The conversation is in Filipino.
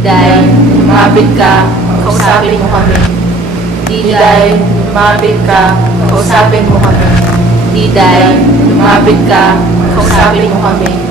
Diday, lumapit ka, kausapin mo kami. Diday, lumapit ka, kausapin mo kami. Diday, lumapit ka, kausapin mo kami.